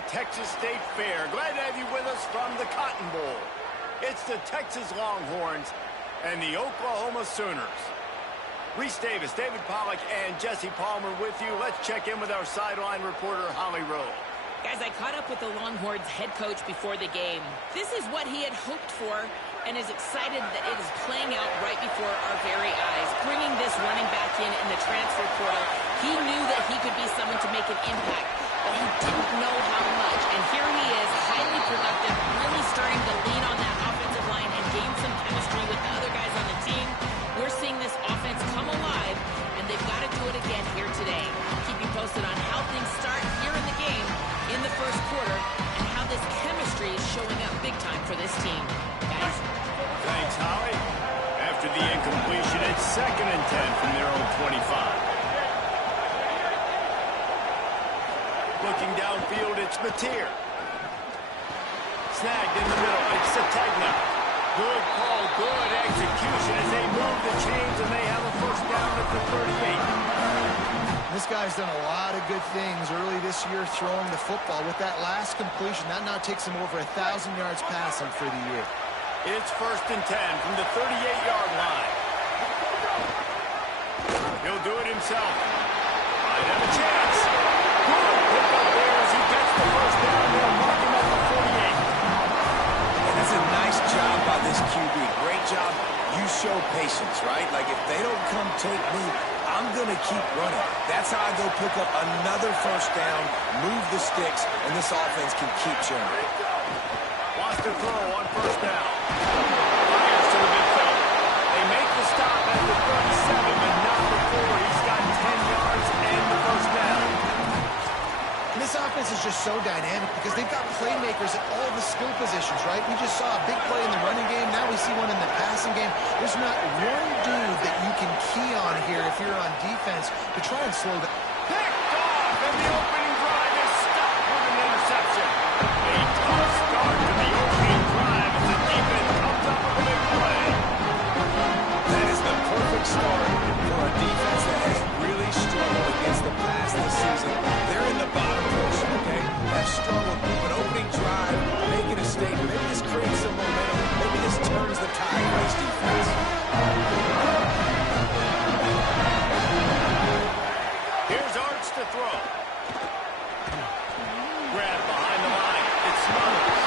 the Texas State Fair. Glad to have you with us from the Cotton Bowl. It's the Texas Longhorns and the Oklahoma Sooners. Reese Davis, David Pollack, and Jesse Palmer with you. Let's check in with our sideline reporter, Holly Rowe. Guys, I caught up with the Longhorns head coach before the game. This is what he had hoped for and is excited that it is playing out right before our very eyes. Bringing this running back in the transfer portal, he knew that he could be someone to make an impact, but he didn't know how much. And here he is, highly productive, really starting to lean on that offensive line and gain some chemistry with the other guys on the team. We're seeing this offense come alive, and they've got to do it again here today. I'll keep you posted on how things start here in the game in the first quarter and how this chemistry is showing up big time for this team. Guys? Thanks, Holly. After the incompletion, it's 2nd and 10 from their own 25. Looking downfield, it's Mateer. Snagged in the middle, it's Sategna. Good call, good execution as they move the chains and they have a first down at the 38. This guy's done a lot of good things early this year throwing the football. With that last completion, that now takes him over 1,000 yards passing for the year. It's 1st and 10 from the 38-yard line. He'll do it himself. Might have a chance. Good pick up there as he gets the first down. They'll mark him at the 48. And that's a nice job by this QB. Great job. You show patience, right? Like, if they don't come take me, I'm going to keep running. That's how I go pick up another first down, move the sticks, and this offense can keep churning. Wants to throw on first down. Fires to the midfield. They make the stop at the 37, but not before. He's got 10 yards and the first down. And this offense is just so dynamic because they've got playmakers at all the skill positions, right? We just saw a big play in the running game. Now we see one in the passing game. There's not one dude that you can key on here if you're on defense to try and slow down. Picked off, and the opening drive is stopped with an interception. A tough start to the opening drive as the defense comes up with a big play. That is the perfect start for a defense that has really struggled against the pass this season. They're in the bottom portion, okay? Have struggled, but opening drive, making a statement. Maybe this creates some momentum. Maybe this turns the tide for this defense. Here's Arch to throw. Grab behind the line. It's Smothers.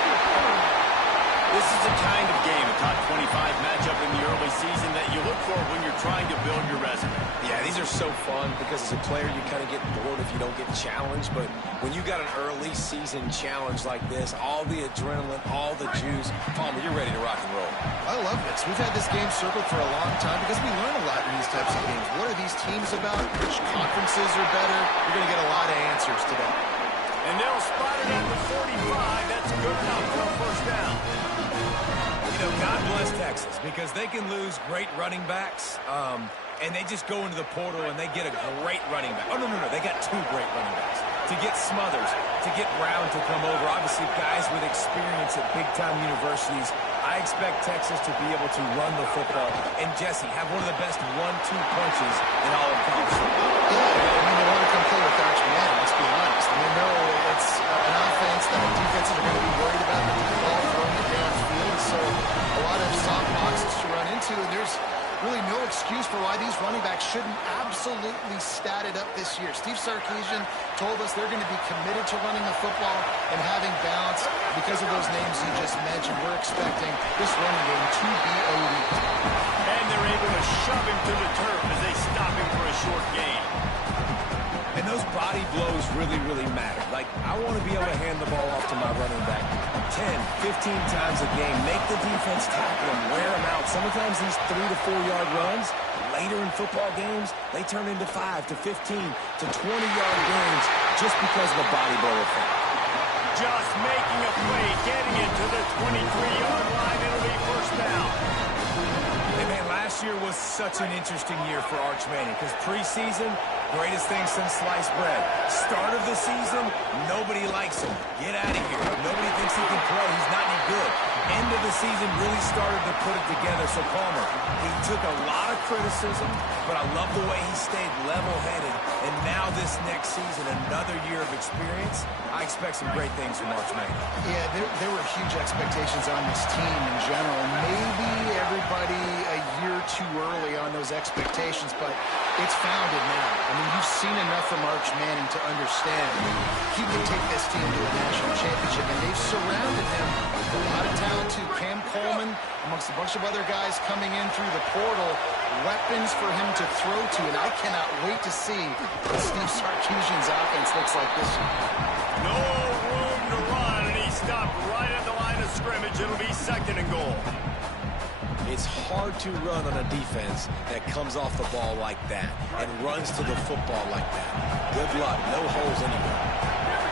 This is the kind of game, a top 25 matchup in the early season that you look for when you're trying to build your resume. Yeah, these are so fun because as a player you kind of get bored if you don't get challenged, but when you got an early season challenge like this, all the adrenaline, all the juice, Palmer, you're ready to rock and roll. I love this. We've had this game circled for a long time because we learn a lot in these types of games. What are these teams about? Which conferences are better? You're going to get a lot of answers today. And they'll spot it at the 45. That's good enough for a first down. You know, God bless Texas because they can lose great running backs, and they just go into the portal and they get a great running back. Oh, no, they got 2 great running backs. To get Smothers, to get Brown to come over, obviously guys with experience at big-time universities. I expect Texas to be able to run the football and, Jesse, have one of the best 1-2 punches in all of college football. Yeah, I mean, they want to come play with Arch Manning, let's be honest. I mean, no, it's an offense that defenses are going to be worried about the deep ball, throwing it downfield, so a lot of soft boxes to run into, and there's really no excuse for why these running backs shouldn't absolutely stat it up this year. Steve Sarkisian told us they're going to be committed to running the football and having balance because of those names you just mentioned. We're expecting this running game to be elite. And they're able to shove him to the turf as they stop him for a short gain. And those body blows really, really matter. Like, I want to be able to hand the ball off to my running back 10, 15 times a game. Make the defense tackle him, wear him out. Sometimes these 3 to 4 yard runs, later in football games, they turn into 5 to 15 to 20-yard games just because of the body blow effect. Just making a play, getting it to the 23-yard line. It'll be first down. And man, last year was such an interesting year for Arch Manning because preseason, Greatest thing since sliced bread. Start of the season, nobody likes him. Get out of here. Nobody thinks he can play. He's not any good. End of the season really started to put it together. So Palmer, he took a lot of criticism, but I love the way he stayed level-headed. And now this next season, another year of experience, I expect some great things from March Madness. Yeah, there were huge expectations on this team in general. Maybe everybody a year too early on those expectations, but it's founded now. I mean, you've seen enough from Arch Manning to understand he can take this team to a national championship, and they've surrounded him with a lot of talent too. Cam Coleman, amongst a bunch of other guys coming in through the portal, weapons for him to throw to, and I cannot wait to see what Steve Sarkisian's offense looks like this year. No room to run, and he stopped right at the line of scrimmage. It'll be 2nd and goal. It's hard to run on a defense that comes off the ball like that and runs to the football like that. Good luck. No holes anywhere.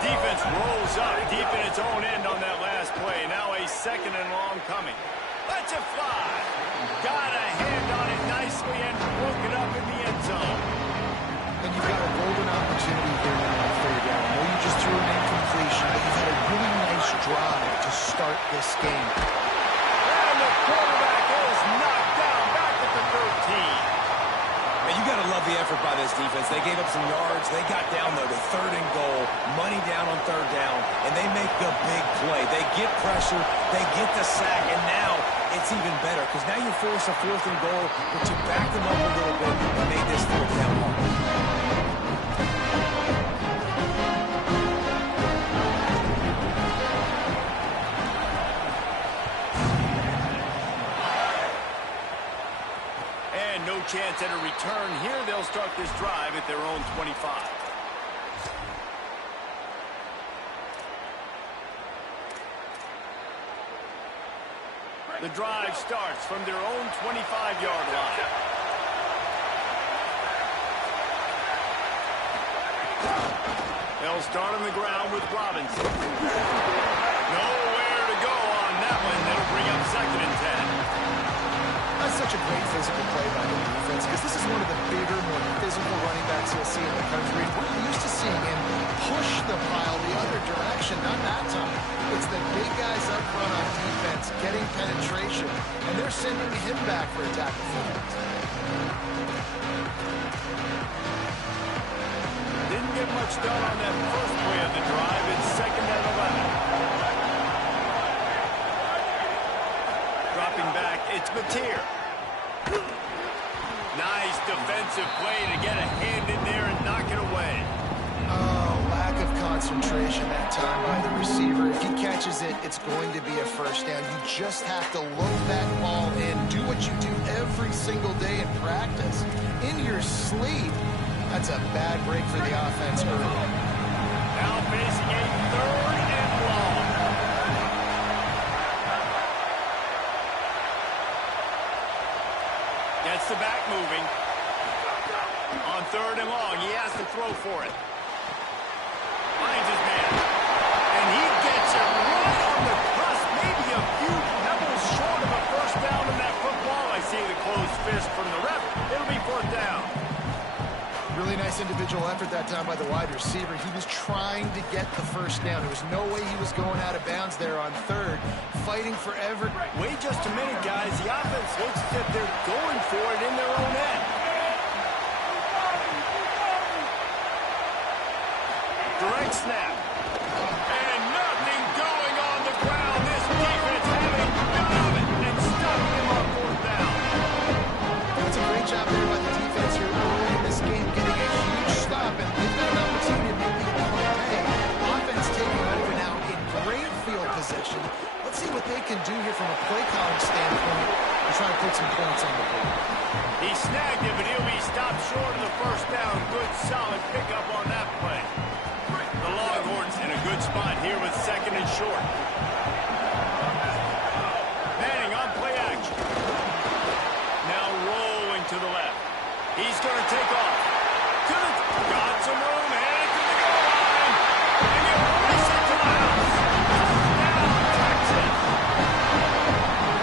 Defense rolls up deep in its own end on that last play. Now a 2nd and long coming. Let's it fly. Got a hand on it nicely and broke it up in the end zone. And you've got a golden opportunity here now on 3rd down. I know you just threw an incompletion, but you've had a really nice drive to start this game. And the quarterback is knocked down back at the 13. Man, you got to love the effort by this defense. They gave up some yards. They got down, though, to 3rd and goal, money down on 3rd down, and they make the big play. They get pressure, they get the sack, and now it's even better because now you force a 4th and goal, but you back them up a little bit and made this 4th down hard. No chance at a return here. They'll start this drive at their own 25. The drive starts from their own 25-yard line. They'll start on the ground with Robinson. Nowhere to go on that one. That'll bring up 2nd and 10. That's such a great physical play by the defense because this is one of the bigger, more physical running backs you'll see in the country. We're used to seeing him push the pile the other direction, not that time. It's the big guys up front on defense getting penetration, and they're sending him back for a tackle for him. Didn't get much done on that first play of the drive. It's 2nd and 11. Dropping back, it's Mateer. Nice defensive play to get a hand in there and knock it away. Oh, lack of concentration that time by the receiver. If he catches it, it's going to be a 1st down. You just have to load that ball in. Do what you do every single day in practice. In your sleep. That's a bad break for the offense early. Now facing a 3rd and long. Gets the back moving. On 3rd and long, he has to throw for it. Finds his man. And he gets it right on the cusp. Maybe a few pebbles short of a 1st down in that football. I see the closed fist from the ref. It'll be 4th down. Really nice individual effort that time by the wide receiver. He was trying to get the 1st down. There was no way he was going out of bounds there on 3rd. Fighting for every... Wait just a minute, guys. The offense looks as if they're going for it in their own end. Direct snap. And nothing going on the ground. This defense having none of it and stopping him on 4th down. That's a great job there by the defense here early in this game, getting a huge stop, and they've got an opportunity to make the point pay. Offense taking over now in great field possession. Let's see what they can do here from a play calling standpoint to try to put some points on the board. He snagged it, but he'll be stopped short of the 1st down. Good, solid pickup on that play. The Longhorns in a good spot here with 2nd and short. Manning on play action. Now rolling to the left. He's going to take off. Got some room, headed to the goal line. And you race it to the house. Down, Texas.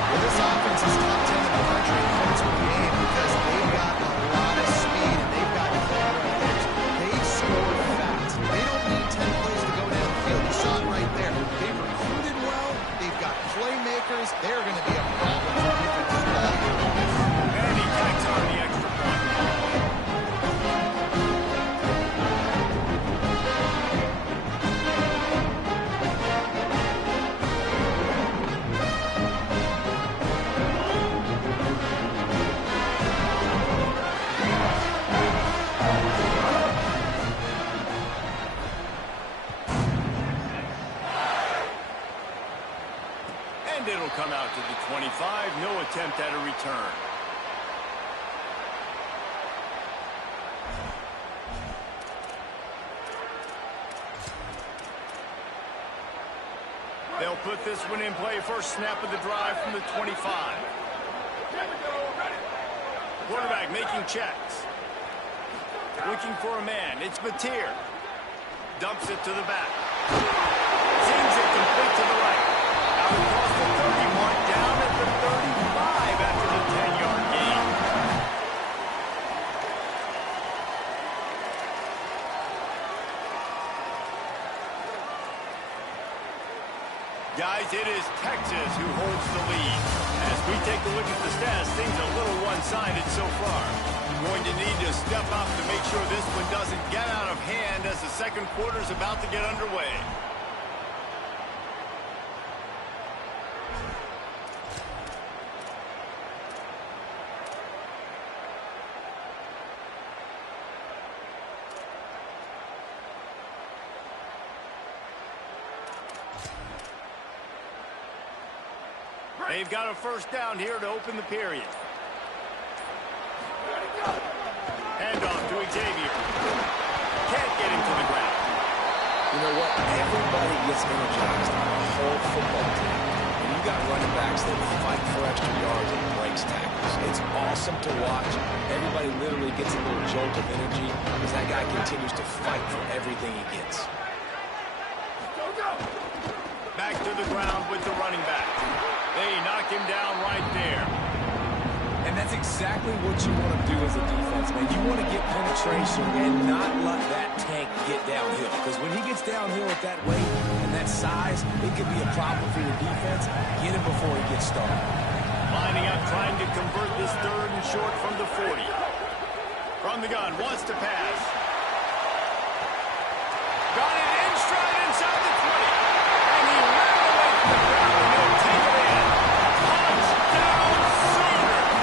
Well, this offense is top 10 in the country in points per game because they've got a lot of speed and they've got players 5, no attempt at a return. They'll put this one in play. First snap of the drive from the 25. Quarterback making checks. Looking for a man. It's Mateer. Dumps it to the back. Sings it complete to the right. Out across the 30 mark, down at the 35 after the 10-yard gain. Guys, it is Texas who holds the lead. As we take a look at the stats, things are a little one-sided so far. Going to need to step up to make sure this one doesn't get out of hand as the second quarter is about to get underway. They've got a first down here to open the period. Handoff to Xavier. Can't get him to the ground. You know what? Everybody gets energized on the whole football team. When you got running backs that fight for extra yards and breaks tackles, it's awesome to watch. Everybody literally gets a little jolt of energy as that guy continues to fight for everything he gets. Back to the ground with the running back. They knock him down right there. And that's exactly what you want to do as a defense, man. You want to get penetration and not let that tank get downhill. Because when he gets downhill at that weight and that size, it could be a problem for your defense. Get him before he gets started. Lining up, trying to convert this third and short from the 40. From the gun, wants to pass. Got it in stride inside the 20. And he ran away from the ground and he'll take it in. Touchdown, Sooners!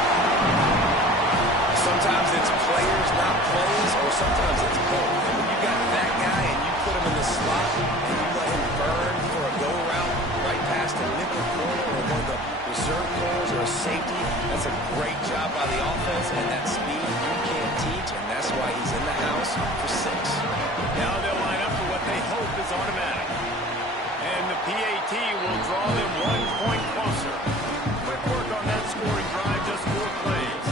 Sometimes it's players, not plays, or sometimes it's both. And when you got that guy and you put him in the slot and you let him burn for a go route right past the nickel corner or one of the reserve corners or a safety, that's a great job by the offense, and that speed you can't teach, and that's why he's in the house for 6. Now they'll line up for what they hope is automatic. And the PAT will draw them 1 point closer. Quick work on that scoring drive, just 4 plays.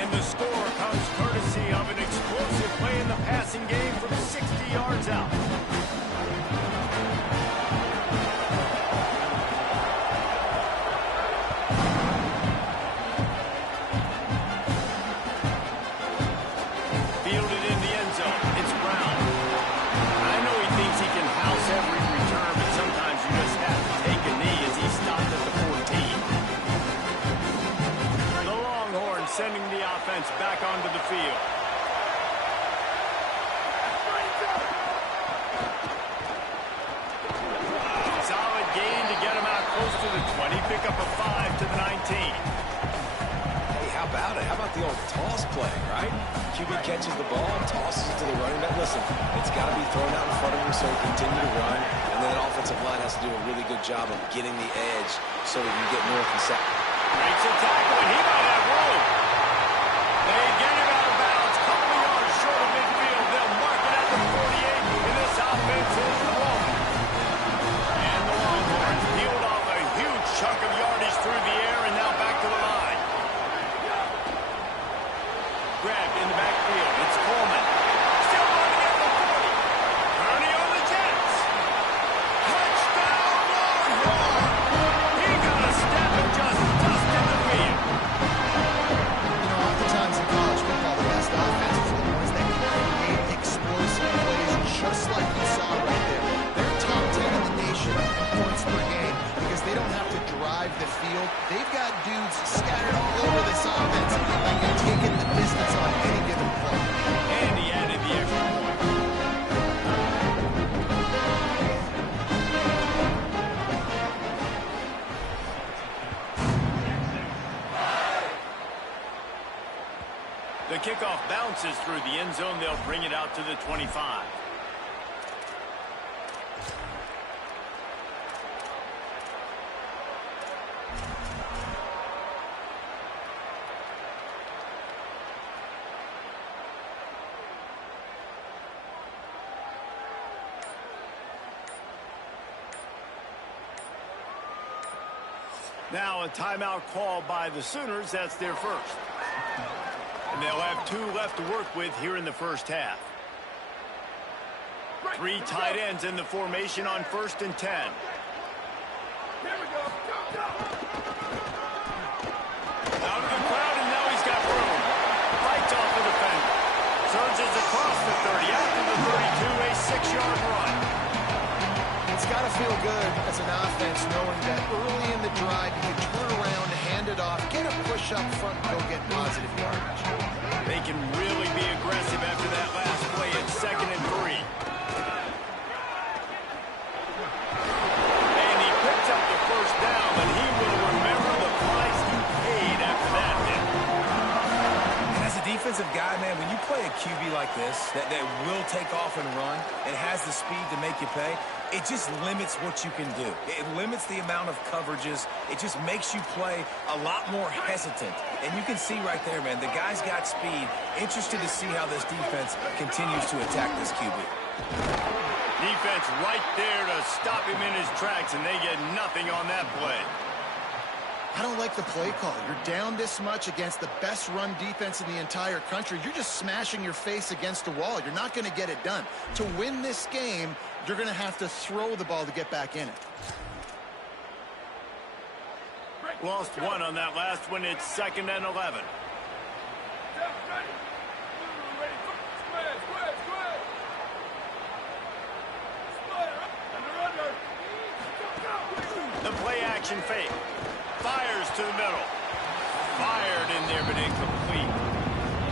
And the score comes courtesy of an explosive play in the passing game from 60 yards out. Fielded in the end zone. It's Brown. I know he thinks he can house every return, but sometimes you just have to take a knee as he stopped at the 14. The Longhorns sending the offense back onto the field. Solid gain to get him out close to the 20. Pick up a 5 to the 19. Hey, how about it? How about the old toss play, right? QB catches the ball, tosses it to the running back. Listen, it's got to be thrown out in front of him so he can continue to run. And then the offensive line has to do a really good job of getting the edge so he can get north and south. Breaks a tackle, and he might have room. They get him out of bounds. Couple of yards short of midfield. They'll mark it at the 48, and this offense is rolling. And the Longhorns peeled off a huge chunk of yardage through the air, and now back to the line. Grabbed in the backfield. It's Coleman. Still running at the 40. Kearney on the Jets. Touchdown, Longhorns! He got a step and just dusted the field. You know, oftentimes in college football, the best offenses are the ones that can create explosive plays, just like you saw right there. They're top 10 in the nation in points per game because they don't have to drive the field. They've got dudes scattered all over this offense that can take it the distance on any given play. And he added the extra point. The kickoff bounces through the end zone. They'll bring it out to the 25. Now a timeout call by the Sooners. That's their first. And they'll have 2 left to work with here in the first half. 3 tight ends in the formation on 1st and 10. Here we go. Go. Out of the crowd, and now he's got room. Fights off the defender. Surges across the 30, out to the 32, a 6-yard run. It's got to feel good as an offense knowing that early in the drive you can turn around, hand it off, get a push up front, and go get positive yardage. They can really be aggressive after that last play at 2nd and 3. And he picks up the first down, but he will remember the price he paid after that hit. And as a defensive guy, man, when you play a QB like this that will take off and run and has the speed to make you pay, it just limits what you can do. It limits the amount of coverages. It just makes you play a lot more hesitant. And you can see right there, man, the guy's got speed. Interested to see how this defense continues to attack this QB. Defense right there to stop him in his tracks, and they get nothing on that play. I don't like the play call. You're down this much against the best run defense in the entire country. You're just smashing your face against the wall. You're not going to get it done. To win this game, you're going to have to throw the ball to get back in it. Lost 1 on that last one. It's 2nd and 11. The play action fake. Fires to the middle. Fired in there, but incomplete.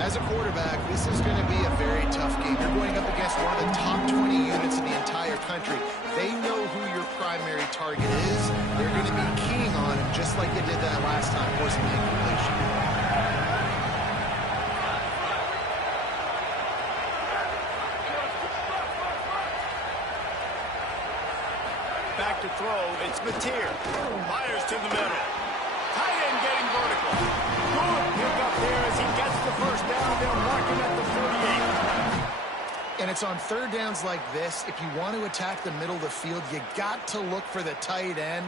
As a quarterback, this is going to be a very tough game. You're going up against one of the top 20 units in the entire country. They know who your primary target is. They're going to be keying on him, just like they did that last time, forcing the incompletion. Back to throw. It's Mateer. Fires to the middle. Tight end getting vertical. Good pick up there as he gets the first down. They'll mark him at the 48. And it's on 3rd downs like this. If you want to attack the middle of the field, you got to look for the tight end.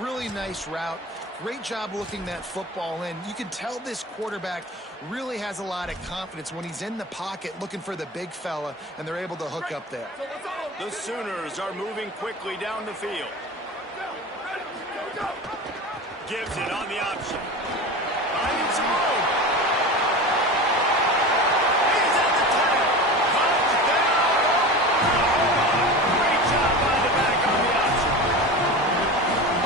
Really nice route. Great job looking that football in. You can tell this quarterback really has a lot of confidence when he's in the pocket looking for the big fella, and they're able to hook up there. The Sooners are moving quickly down the field. Gives it on the option. Finding some room. He's at the 10. Comes down. Great job by the back on the option.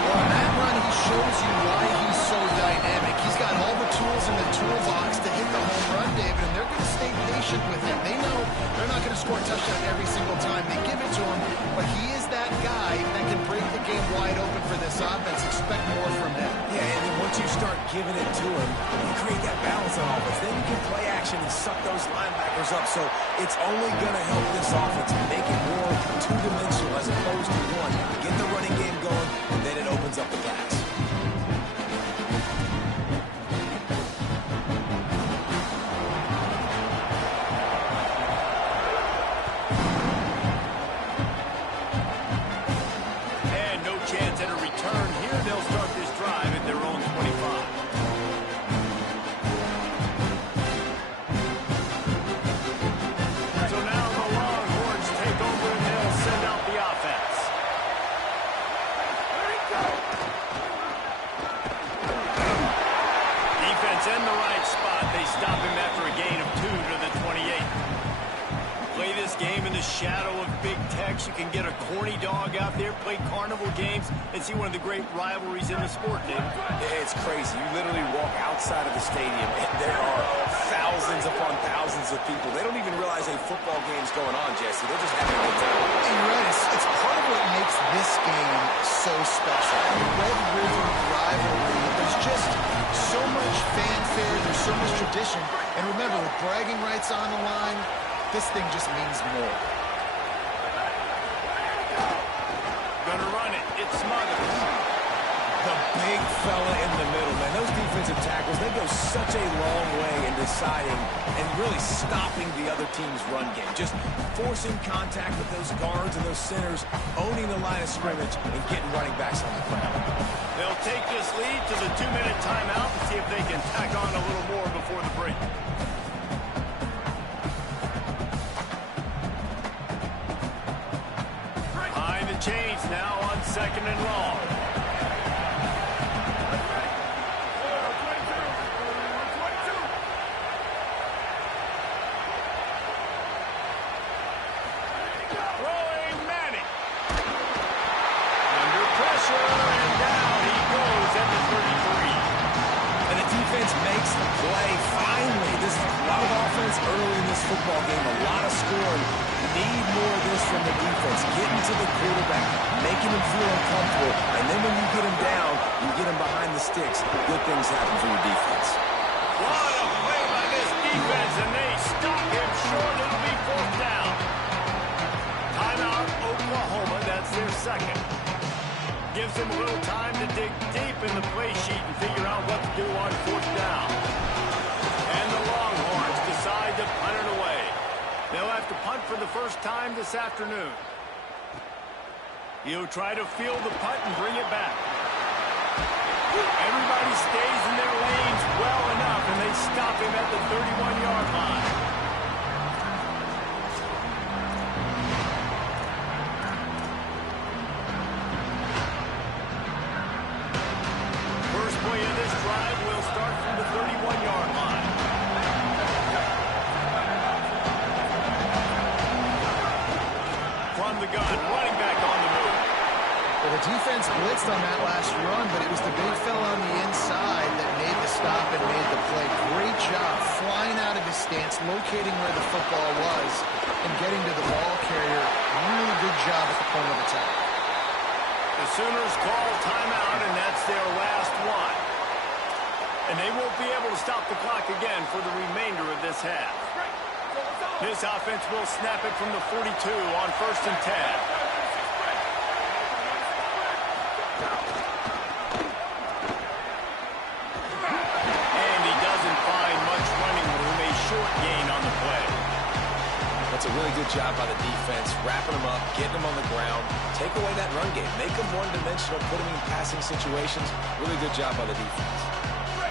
Well, on that run, he shows you why he's so dynamic. He's got all the tools in the toolbox to hit the home run, David, and they're going to stay patient with him. They know they're not going to score a touchdown every single time they give it to him, but he is that guy that can break the game wide open for this offense. Expect more from him. Yeah, and then once you start giving it to him, you create that balance on offense. Then you can play action and suck those linebackers up. So it's only going to help this offense make it more two-dimensional as opposed to one. Get the running game going, and then it opens up the pass. Chance at a return here. They'll start this drive at their own 25. So now the Longhorns take over and they'll send out the offense. Defense in the right spot. They stop him after a gain of 2 to the 28. Play this game in the shadow of Big Tex. You can get a corny dog out there, play carnival games, and see one of the great rivalries in the sport, David. It's crazy. You literally walk outside of the stadium, and there are thousands upon thousands of people. They don't even realize a football game's going on, Jesse. They're just having a good time. You're right. It's part of what makes this game so special. The Red River rivalry, there's just so much fanfare, there's so much tradition. And remember, with bragging rights on the line, this thing just means more. Gonna run it. It's Smothers. The big fella in the middle, man. Those defensive tackles, they go such a long way in deciding and really stopping the other team's run game. Just forcing contact with those guards and those centers, owning the line of scrimmage, and getting running backs on the ground. They'll take this lead to the 2-minute timeout and see if they can tack on a little more before the break. Behind the chains now on 2nd and long. Throwing Manning. Under pressure, and down he goes at the 33. And the defense makes the play. Finally, this is a lot of offense early in this football game, a lot of scoring. Need more of this from the defense. Getting to the quarterback, making him feel uncomfortable, and then when you get him down, you get him behind the sticks. Good things happen for your defense. What a play by this defense, and they stop him short. It'll be 4th down. Timeout, Oklahoma. That's their 2nd. Gives them a little time to dig deep in the play sheet and figure out what to do on 4th down. And the Longhorns decide to punt it away. They'll have to punt for the first time this afternoon. He'll try to field the punt and bring it back. Everybody stays in their lanes well enough, and they stop him at the 31-yard line. First play of this drive will start from the 31-yard line. From the gun, running back on the move. Well, the defense blitzed on that last run, but it was the big fella on the inside that made the stop and made the play. Great job flying out of his stance, locating where the football was, and getting to the ball carrier. Really good job at the point of attack. The Sooners call timeout, and that's their last one. And they won't be able to stop the clock again for the remainder of this half. This offense will snap it from the 42 on 1st and 10. And he doesn't find much running room, a short gain on the play. That's a really good job by the defense, wrapping them up, getting them on the ground, take away that run game, make them one-dimensional, put them in passing situations. Really good job by the defense.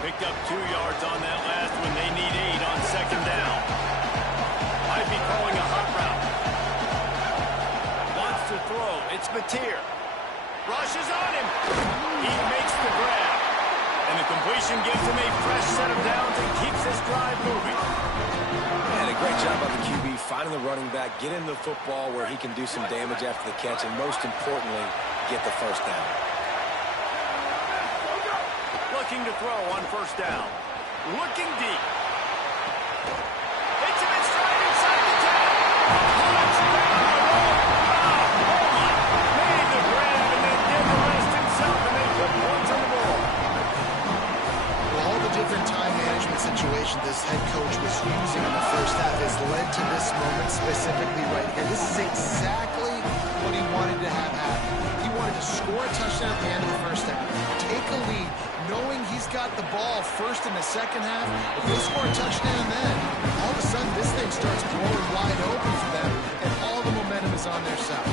Picked up 2 yards on that last one. They need 8 on 2nd down. Might be calling a hot route. Wants to throw. It's Mateer. Rushes on him. He makes the grab. And the completion gives him a fresh set of downs and keeps this drive moving. And a great job by the QB, finding the running back, getting the football where he can do some damage after the catch, and most importantly, get the 1st down. Looking to throw on 1st down. Looking deep. Hits him in stride inside the 10. Touchdown, Oklahoma. Made the grab and then did the rest himself, and they put points on the board. Well, all the different time management situations this head coach was using in the first half has led to this moment specifically right here. This is exactly what he wanted to have happen. He wanted to score a touchdown at the end of the first half, take a lead, knowing he's got the ball first in the second half. If they score a touchdown then, all of a sudden this thing starts blowing wide open for them, and all the momentum is on their side.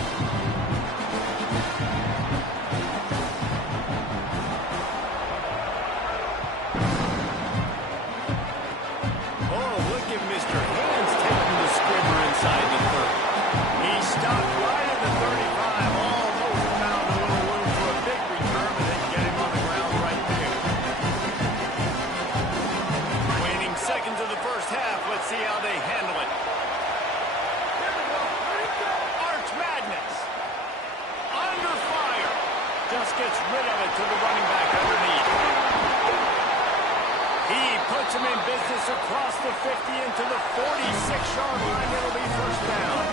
Oh, look at Mr. Hands taking the squibber inside the 30. He stopped right at the 35, almost found a little room for a big return, and then get him on the ground right there. Waning seconds of the first half. Let's see how they handle it. Arch Madness. Under fire. Just gets rid of it to the running back underneath. He puts him in business across the 50 into the 46-yard line. It'll be 1st down.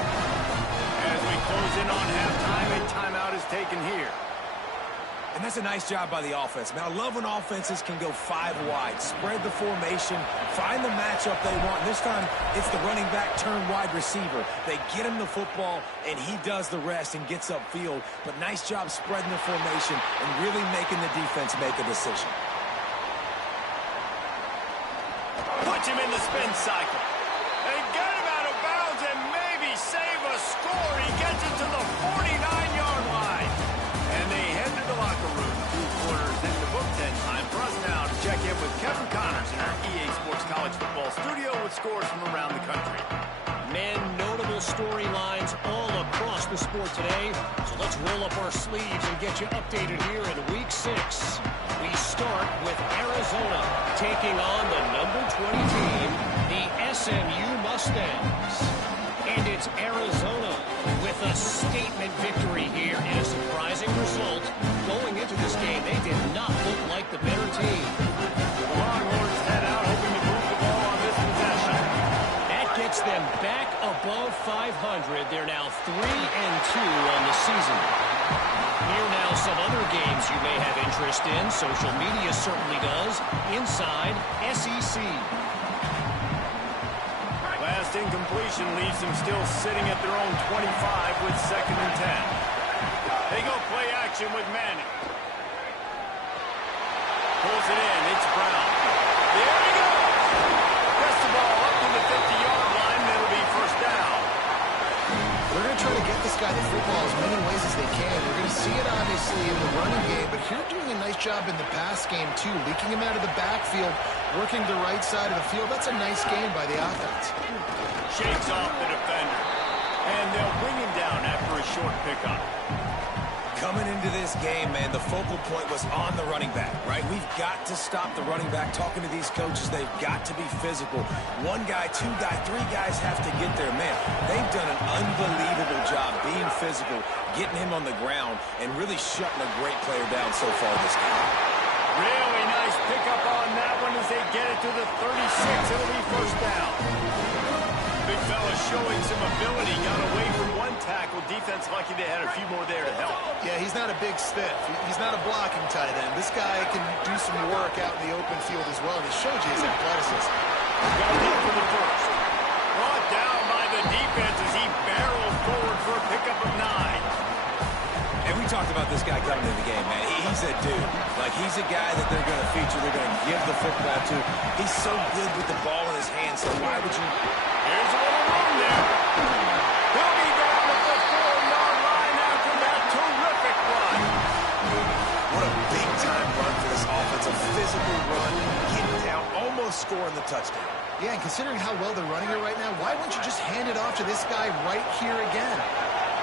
As we close in on halftime, a timeout is taken here. And that's a nice job by the offense. Man, I love when offenses can go 5 wide, spread the formation, find the matchup they want. This time, it's the running back turned wide receiver. They get him the football, and he does the rest and gets upfield. But nice job spreading the formation and really making the defense make a decision. puts him in the spin cycle. They get him out of bounds and maybe save a score. He gets it to the 49-yard line. And they head to the locker room. 2 quarters into book 10 time. For us now to check in with Kevin Connors in our EA Sports College Football studio with scores from around the country. Man, notable storylines all across the sport today. So let's roll up our sleeves and get you updated here in Week 6. We start with Arizona taking on the number 20 team, the SMU Mustangs. And it's Arizona with a statement victory here in a surprising result. Going into this game, they did not look like the better team. The Longhorns head out hoping to move the ball on this possession. That gets them back above 500. They're now 3-2 on the season. Here now some other games you may have interest in. Social media certainly does. Inside SEC. Last incompletion leaves them still sitting at their own 25 with 2nd and 10. They go play action with Manning. Pulls it in. It's Brown. There he goes. Gets the ball up to the 50-yard line. It'll be first down. They're going to try to get this guy the football as many ways as they can. You're going to see it, obviously, in the running game, but here doing a nice job in the pass game, too. Leaking him out of the backfield, working the right side of the field. That's a nice game by the offense. Shakes off the defender. And they'll bring him down after a short pickup. Coming into this game, man, the focal point was on the running back, right? We've got to stop the running back. Talking to these coaches, they've got to be physical. 1 guy, 2 guy, 3 guys have to get there. Man, they've done an unbelievable job being physical, getting him on the ground, and really shutting a great player down so far this game. Really nice pickup on that one as they get it to the 36. It'll be first down. Big fella showing some ability. Got away from 1 tackle. Defense lucky they had a few more there to help. Yeah, he's not a big stiff. He's not a blocking tight end. This guy can do some work out in the open field as well, and he showed you his athleticism. Got it up for the first. Brought down by the defense as he barrels forward for a pickup of 9. And we talked about this guy coming into the game, man. He's a dude. Like, he's a guy that they're going to feature, they're going to give the football to. He's so good with the ball in his hands, so why would you... Here's a little room there. He'll be down at the 4-yard line after that terrific run. What a big-time run for this offense. A physical run, getting down, almost scoring the touchdown. Yeah, and considering how well they're running it right now, why wouldn't you just hand it off to this guy right here again?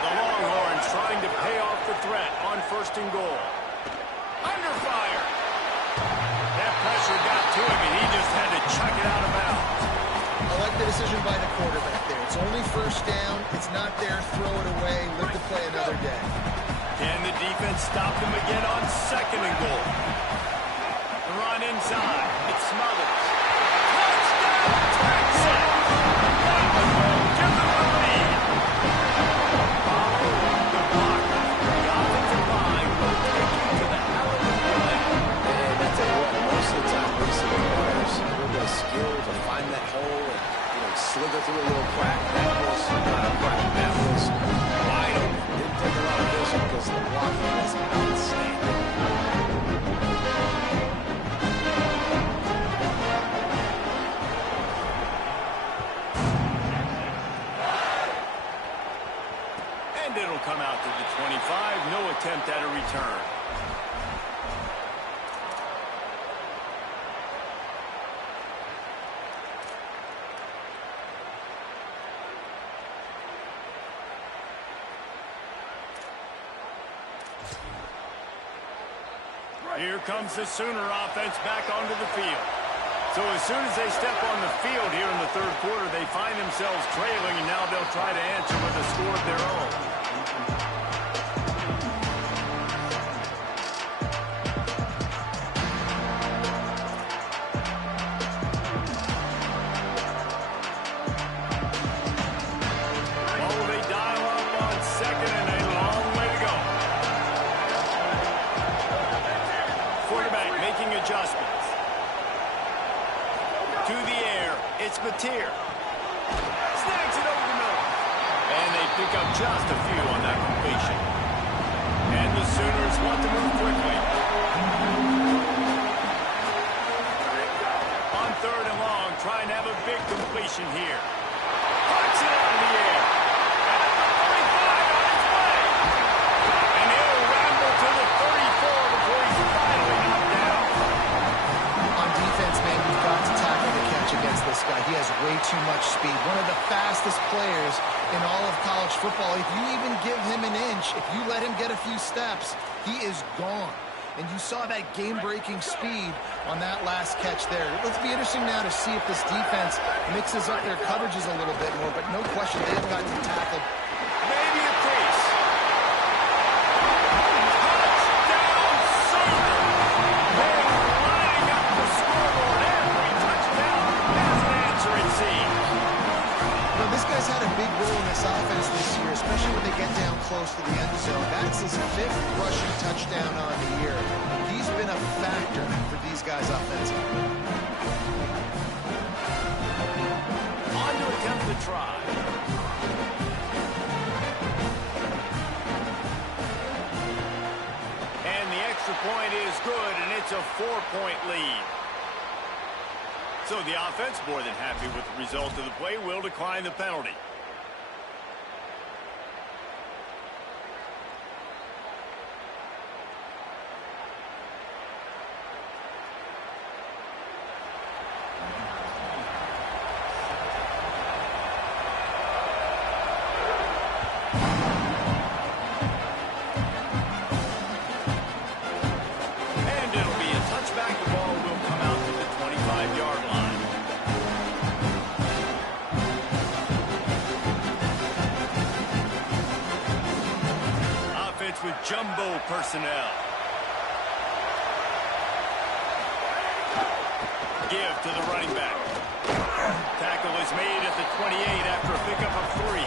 The Longhorns trying to pay off the threat on 1st and goal. Under fire. That pressure got to him, and he just had to chuck it out of bounds. I like the decision by the quarterback there. It's only 1st down. It's not there. Throw it away. Live to play another day. Can the defense stop them again on 2nd and goal? The run inside. It's Smothers. Touchdown, Texas! Wonderful. Give them the lead. Following the blocker. The offensive line will take you to the hallelujah lane. And I tell you what, most of the time, Lisa requires a little bit of skill to find that hole and, slither through a little crack. That was not a crack. That was wide open. Didn't take a lot of vision because the blocking was outstanding. And it'll come out to the 25. No attempt at a return. Here comes the Sooner offense back onto the field. So as soon as they step on the field here in the 3rd quarter, they find themselves trailing, and now they'll try to answer with a score of their own. Oh, they dial up on 2nd and a long way to go. Quarterback making adjustments. To the air, it's Mateer. Snags it over the middle. And they pick up just a few on that completion. And the Sooners want to move quickly. On 3rd and long, trying to have a big completion here. Puts it out of the air. At the 35 on its way. And he'll ramble to the 34 before he's finally knocked down. On defense, man, you've got to tackle the catch against this guy. He has way too much speed. One of the fastest players in all of college football. If you even give him an inch, if you let him get a few steps, he is gone. And you saw that game-breaking speed on that last catch there. Let's be interesting now to see if this defense mixes up their coverages a little bit more, but no question they've got to tackle. Maybe a crease. Touchdown, Southern! They're lining up the scoreboard. Every touchdown has an answer, it seems. Well, this guy's had a big role in this offense this year, especially when they get down close to the end zone. That's his 5th rushing touchdown on the year. He's been a factor for these guys offensively. On to attempt the try. And the extra point is good, and it's a 4-point lead. So the offense, more than happy with the result of the play, will decline the penalty. And it'll be a touchback. The ball will come out to the 25-yard line. Offense with jumbo personnel. Give to the running back. Tackle is made at the 28 after a pickup of 3.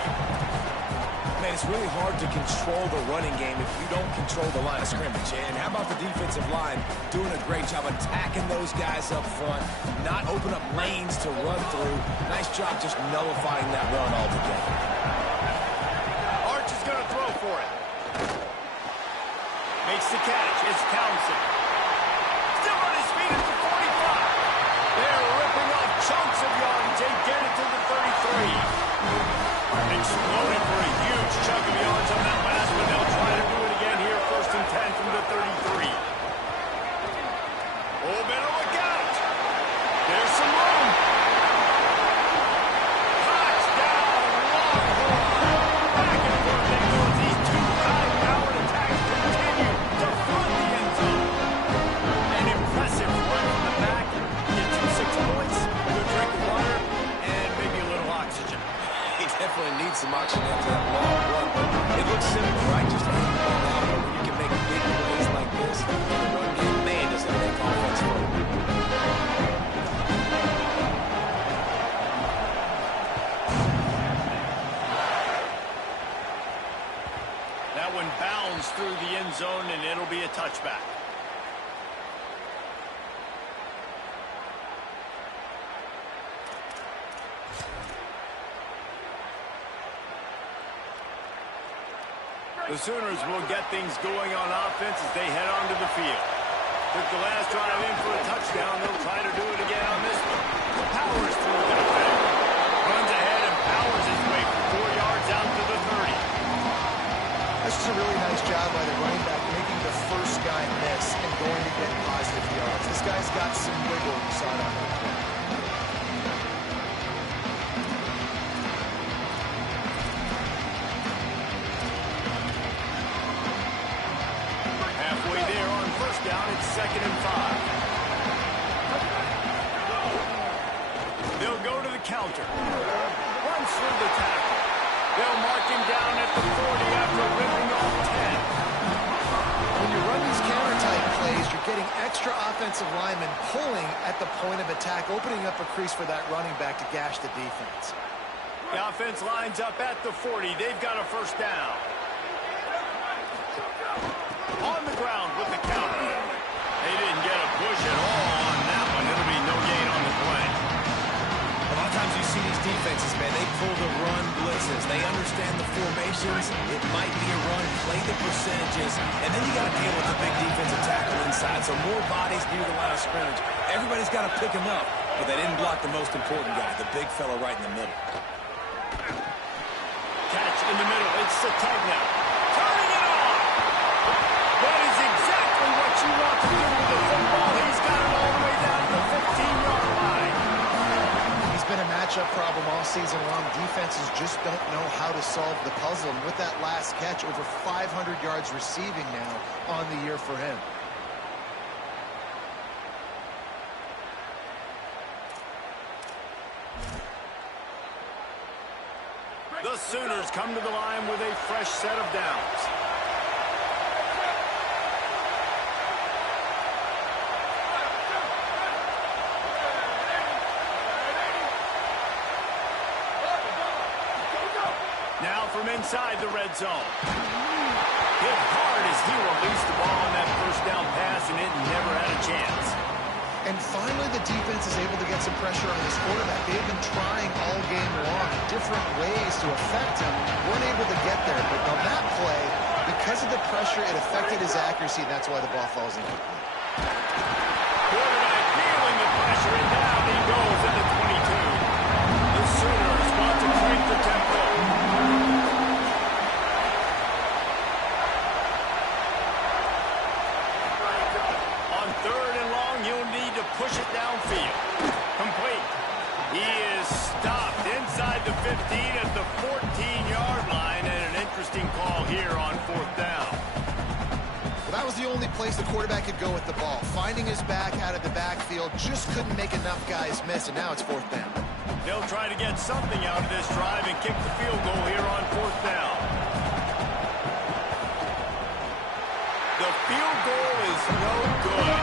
Man, it's really hard to control the running game if you don't control the line of scrimmage. And how about the defensive line doing a great job attacking those guys up front, not open up lanes to run through. Nice job just nullifying that run altogether. Arch is going to throw for it. Makes the catch. It's Townsend. Still on his feet at the 45. They're ripping off chunks of yards. They get it to the 33. Exploded for a huge chunk of yards on that last one. They'll try to do it again here. 1st and 10 from the 33. Oh, better look out. There's some room. Touchdown, Longhorn. Back and forth they go as these two high-powered attacks continue to flood the end zone. An impressive run from the back. Get you 6 points, a good drink of water, and maybe a little oxygen. He definitely needs some oxygen after that long run, but it looks simple, right? Just aim the ball out, but when you can make big plays like this, the run game, man, does it make offense fun. That one bounds through the end zone, and it'll be a touchback. The Sooners will get things going on offense as they head onto the field. Took the last drive in for a touchdown. They'll try to do it again on this one. Powers through the defender. Runs ahead and powers his way for 4 yards out to the 30. That's just a really nice job by the running back, making the first guy miss and going to get positive yards. This guy's got some wiggle. You saw it on that play. Halfway there on 1st down, it's 2nd and 5. They'll go to the counter. Runs through the tackle. They'll mark him down at the 40 after ripping off 10. When you run these counter-type plays, you're getting extra offensive linemen pulling at the point of attack, opening up a crease for that running back to gash the defense. The offense lines up at the 40. They've got a 1st down. On the ground with the counter. They didn't get a push at all on that one. It'll be no gain on the play. A lot of times you see these defenses, man, they pull the run blitzes. They understand the formations. It might be a run, play the percentages, and then you got to deal with the big defensive tackle inside. So more bodies near the line of scrimmage. Everybody's got to pick them up. but they didn't block the most important guy, the big fella right in the middle. Catch in the middle. It's Sategna. Turning it on. That is exactly what you want to do with the football. He's got it all the way down to the 15-yard line. He's been a matchup problem all season long. Defenses just don't know how to solve the puzzle. And with that last catch, over 500 yards receiving now on the year for him. The Sooners come to the line with a fresh set of downs. Now from inside the red zone. Hit hard as he released the ball on that first down pass, and it never had a chance. And finally, the defense is able to get some pressure on this quarterback. They've been trying all game long, different ways to affect him. Weren't able to get there, but on that play, because of the pressure, it affected his accuracy, and that's why the ball falls incomplete. Quarterback feeling the pressure, and down he goes at the 22. The Sooners want to crank the tempo. On third and long, you'll need to push it downfield. Complete. He is stopped inside the 15 at the 14-yard line, and an interesting call here on fourth down. Well, that was the only place the quarterback could go with the ball. Finding his back out of the backfield, just couldn't make enough guys miss, and now it's fourth down. They'll try to get something out of this drive and kick the field goal here on fourth down. The field goal is no good.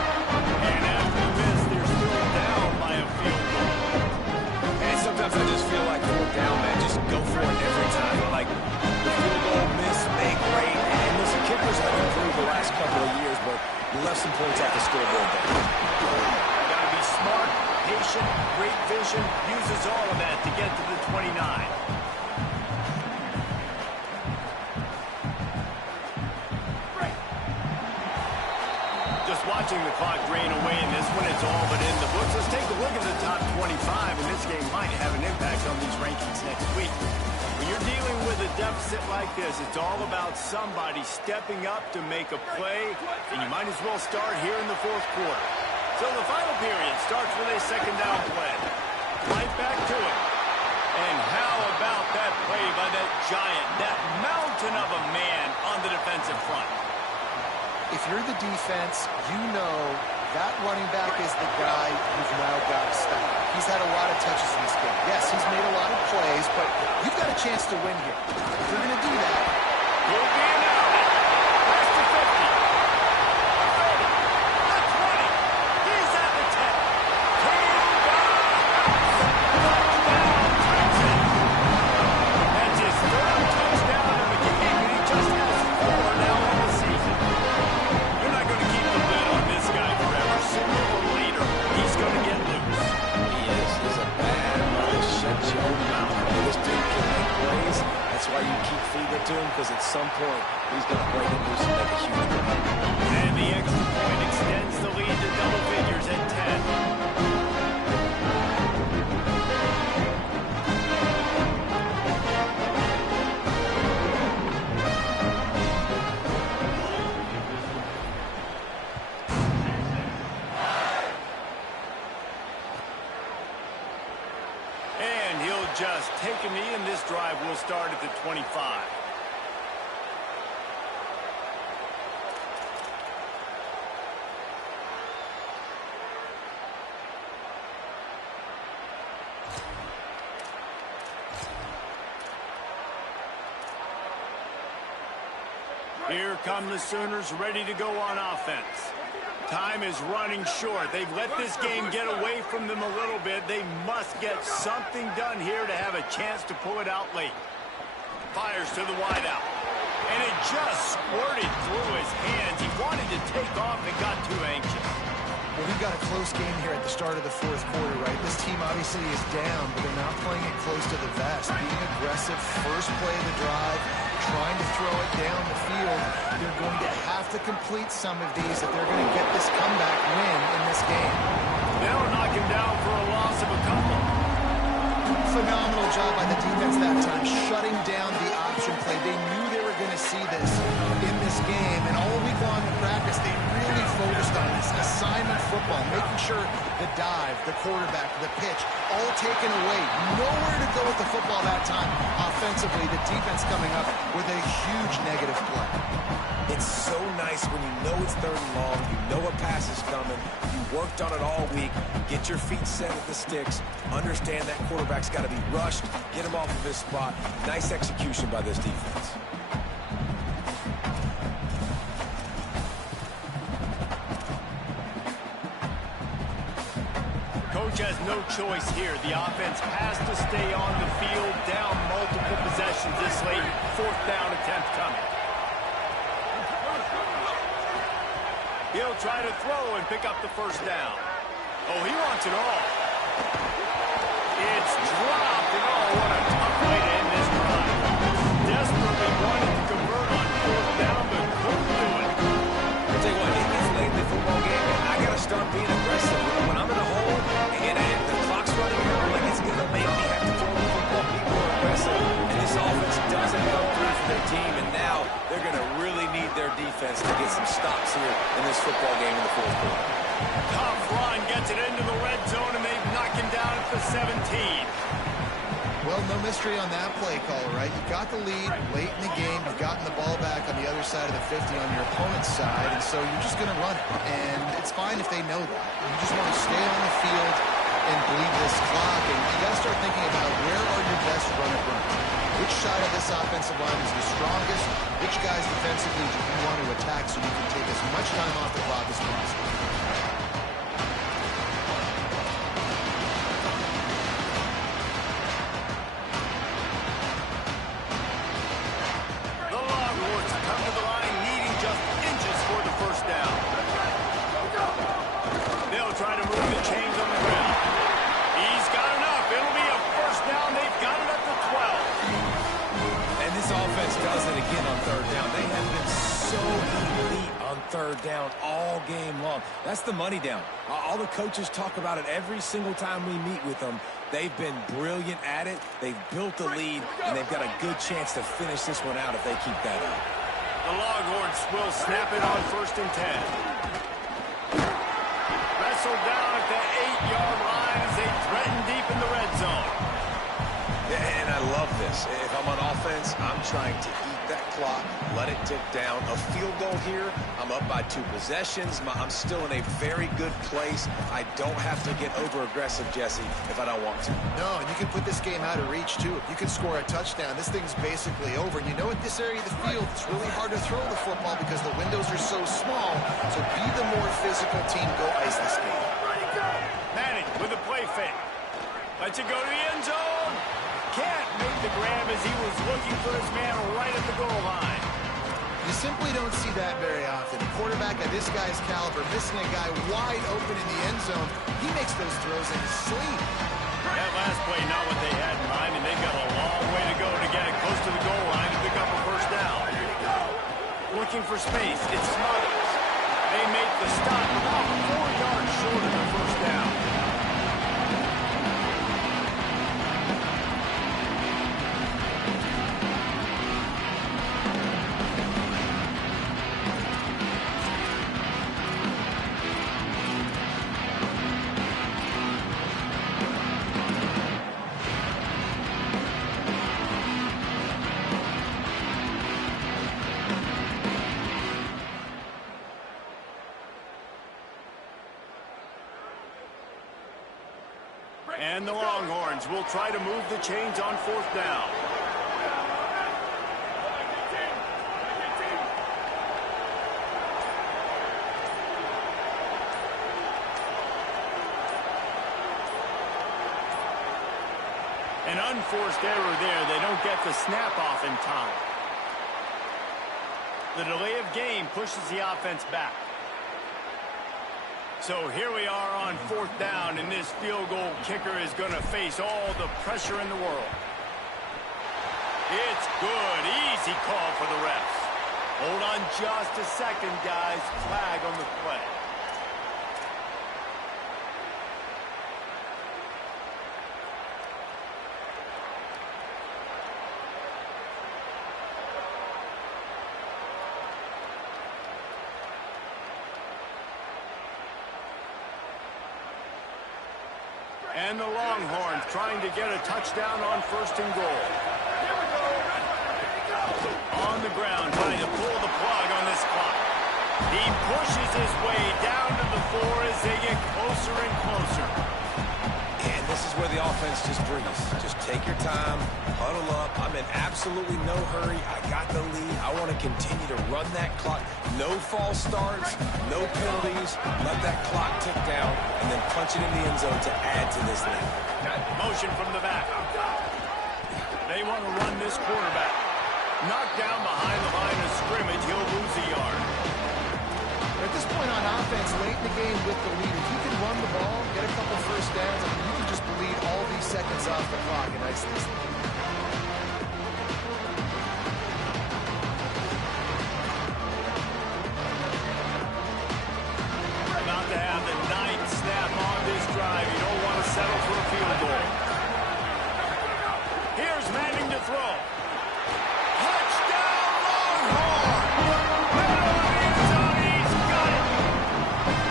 And after the miss, they're still down by a field goal. And sometimes I just feel like fourth down, man, just go for it every time. Like the field goal, miss, make, great. And listen, kickers have improved the last couple of years, but you left some points off the scoreboard there. Got to be smart, patient, great vision, uses all of that to get to the 29. Just watching the clock drain away in this one, it's all but in the books. Let's take a look at the top 25, and this game might have an impact on these rankings next week. When you're dealing with a deficit like this, it's all about somebody stepping up to make a play, and you might as well start here in the fourth quarter. So the final period starts with a second down play. Right back to it. And how about that play by that giant, that mountain of a man on the defensive front? If you're the defense, you know that running back is the guy you've now got to stop. He's had a lot of touches in this game. Yes, he's made a lot of plays, but you've got a chance to win here. If you're going to do that, he'll be an out. Past the 50. The 30. The 20. He's at the 10. To the house. Touchdown, Texas. That's his third touchdown of the game, and he just has 4 now on the season. You're not going to keep the lid on this guy forever. Sooner or later, he's going to get loose. He is. He's a bad boy. Shut your mouth. This dude can make plays. That's why you keep feeding it to him, because at some point, he's going to break it loose and make a huge play. And the extra point extends the lead to double figures at 10. And he'll just take a knee, and this drive will start at the 25. Here come the Sooners ready to go on offense. Time is running short. They've let this game get away from them a little bit. They must get something done here to have a chance to pull it out late. Fires to the wideout. And it just squirted through his hands. He wanted to take off and got too anxious. well, we've got a close game here at the start of the fourth quarter, right? This team obviously is down, but they're not playing it close to the vest. Being aggressive, first play of the drive, trying to throw it down the field. They're going to have to complete some of these if they're going to get this comeback win in this game. They'll knock him down for a loss of a couple. Phenomenal job by the defense that time, shutting down the option play. They knew they were going to see this in this game, and all week long in practice, they really focused on this assignment football, making sure the dive, the quarterback, the pitch, all taken away. Nowhere to go with the football that time. Offensively, the defense coming up with a huge negative play. It's so nice when you know it's 3rd and long, you know a pass is coming, you worked on it all week, get your feet set at the sticks, understand that quarterback's got to be rushed, get him off of his spot. Nice execution by this defense. Coach has no choice here. The offense has to stay on the field, down multiple possessions this late. 4th down attempt coming. He'll try to throw and pick up the 1st down. Oh, he wants it all. It's dropped, and oh, what a tough way to end this drive. Desperately wanted to convert on 4th down, but couldn't do it. I'll tell you what, it gets late in the football game, and I got to start being aggressive. When I'm in a hole and the clock's running out, like it's going to make me have to throw the football, be more aggressive. And this offense doesn't come through for their team, and now they're going to really need their defense to get some stops here in this football game in the 4th quarter. Tough run gets it into the red zone, and they've knocked him down at the 17. Well, no mystery on that play call, right? You got the lead late in the game. You've gotten the ball back on the other side of the 50 on your opponent's side, and so you're just going to run it. And it's fine if they know that. You just want to stay on the field and bleed this clock, and you got to start thinking about where are your best runners. Which side of this offensive line is the strongest? Which guys defensively do you want to attack so you can take as much time off the clock as possible? The Longhorns come to the line needing just inches for the 1st down. They'll try to move the chains on the ground. He's got enough. It'll be a 1st down. They've got it at the 12. And this offense does it again on 3rd down. They have been so elite on 3rd down all game long. That's the money down. All the coaches talk about it every single time we meet with them. They've been brilliant at it. They've built the lead, and they've got a good chance to finish this one out if they keep that up. The Longhorns will snap it on 1st and 10. Wrestled down at the 8-yard line as they threaten deep in the red zone. And I love this. If I'm on offense, I'm trying to eat that clock, let it tick down. A field goal here, I'm up by 2 possessions. I'm still in a very good place. I don't have to get over-aggressive, Jesse, if I don't want to. No, and you can put this game out of reach, too. If you can score a touchdown, this thing's basically over. And you know, at this area of the field, it's really hard to throw the football because the windows are so small. So be the more physical team. Go ice this game. Manning with a play fake. Lets it go to the end zone. Can't make the grab as he was looking for his man right at the goal line. You simply don't see that very often. A quarterback at this guy's caliber missing a guy wide open in the end zone. He makes those throws in his sleep. That last play, not what they had in mind, and they've got a long way to go to get it close to the goal line to pick up a 1st down. Looking for space. It's Smothers. They make the stop about 4 yards short of the 1st down. And the Longhorns will try to move the chains on 4th down. An unforced error there. They don't get the snap off in time. The delay of game pushes the offense back. So here we are on 4th down, and this field goal kicker is going to face all the pressure in the world. It's good. Easy call for the refs. Hold on just a second, guys. Flag on the play. And the Longhorns trying to get a touchdown on 1st and goal. On the ground, trying to pull the plug on this clock. He pushes his way down to the 4 as they get closer and closer. And this is where the offense just breathes. Just take your time, huddle up. I'm in absolutely no hurry. I got the lead. I want to continue to run that clock. No false starts, no penalties. Let that clock tick down and then punch it in the end zone to add to this lead. Motion from the back. They want to run this quarterback. Knocked down behind the line of scrimmage. He'll lose a yard. At this point on offense, late in the game with the lead, if you can run the ball, get a couple first downs, I mean, you can just bleed all these seconds off the clock and ice this thing. About to have the 9th snap on this drive. You don't want to settle for a field goal. Here's Manning to throw. Touchdown, Longhorn! He's got it.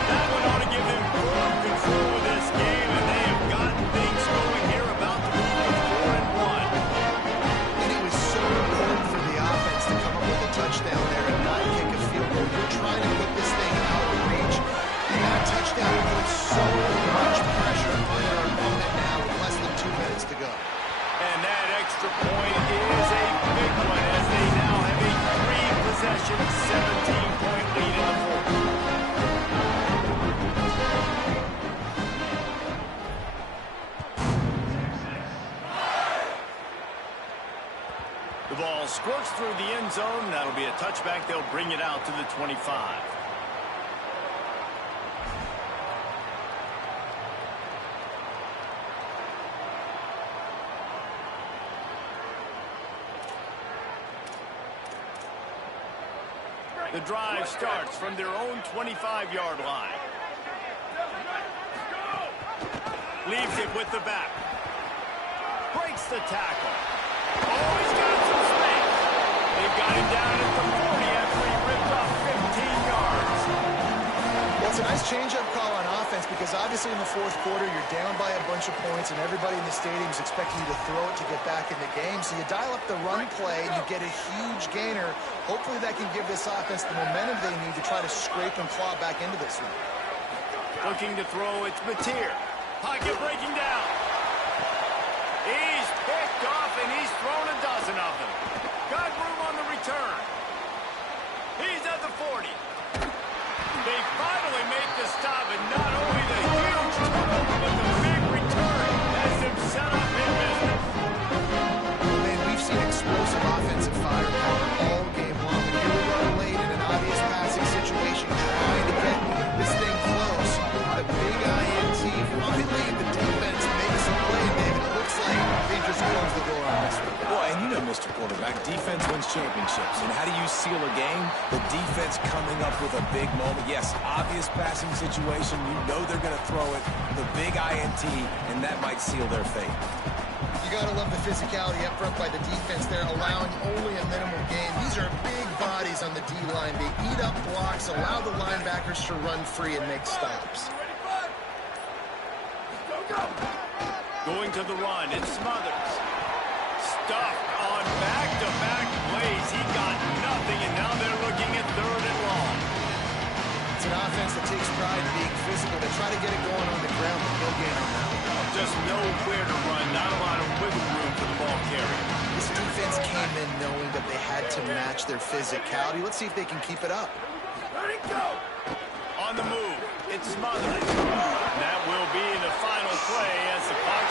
That one ought to give him full control of this game, and they have gotten things going here about to move to 4-1. And it was so important for the offense to come up with a touchdown there and not kick a field goal. You're trying to put this thing out of reach. And that touchdown puts so much pressure on their opponent now with less than 2 minutes to go. And that extra point is a big one as they now have a 3-possession, 17-point lead in the 4th. The ball squirts through the end zone. That'll be a touchback. They'll bring it out to the 25. The drive starts from their own 25-yard line. Leaves it with the back. Breaks the tackle. Oh, he's got some space. They've got him down at the 40 after he ripped off 15 yards. Well, it's a nice change-up call on offense because obviously in the 4th quarter you're down by a bunch of points and everybody in the stadium is expecting you to throw it to get back in the game. So you dial up the run play and you get a huge gainer. Hopefully that can give this offense the momentum they need to try to scrape and claw back into this one. Looking to throw, it's Mateer. Pocket breaking down. He's picked off and he's thrown a dozen of them. Got room on the return. He's at the 40. They finally make the stop, and not only the huge turnover, but the big return has them set up in business. Man, we've seen explosive offensive firepower all game long. And here we are late in an obvious passing situation, trying to get this thing close. The big INT, finally the defense makes a play, David. It looks like they just closed the door on this one. Boy, and you know, Mr. Quarterback, defense wins championships. And how do you seal a game? The defense coming up with a big moment. Yes, obvious passing situation. You know they're going to throw it. The big INT, and that might seal their fate. You got to love the physicality up front by the defense there, allowing only a minimal gain. These are big bodies on the D-line. They eat up blocks, allow the linebackers to run free and make stops. Going to the run, it's Smothers. Stuffed on back-to-back plays. He got nothing, and now they're looking at 3rd and long. It's an offense that takes pride in being physical. They try to get it going on the ground, but no gain on that one. Just nowhere to run, not a lot of wiggle room for the ball carrier. This defense came in knowing that they had to match their physicality. Let's see if they can keep it up. Let it go. On the move, it's Smothers. That will be the final play as the clock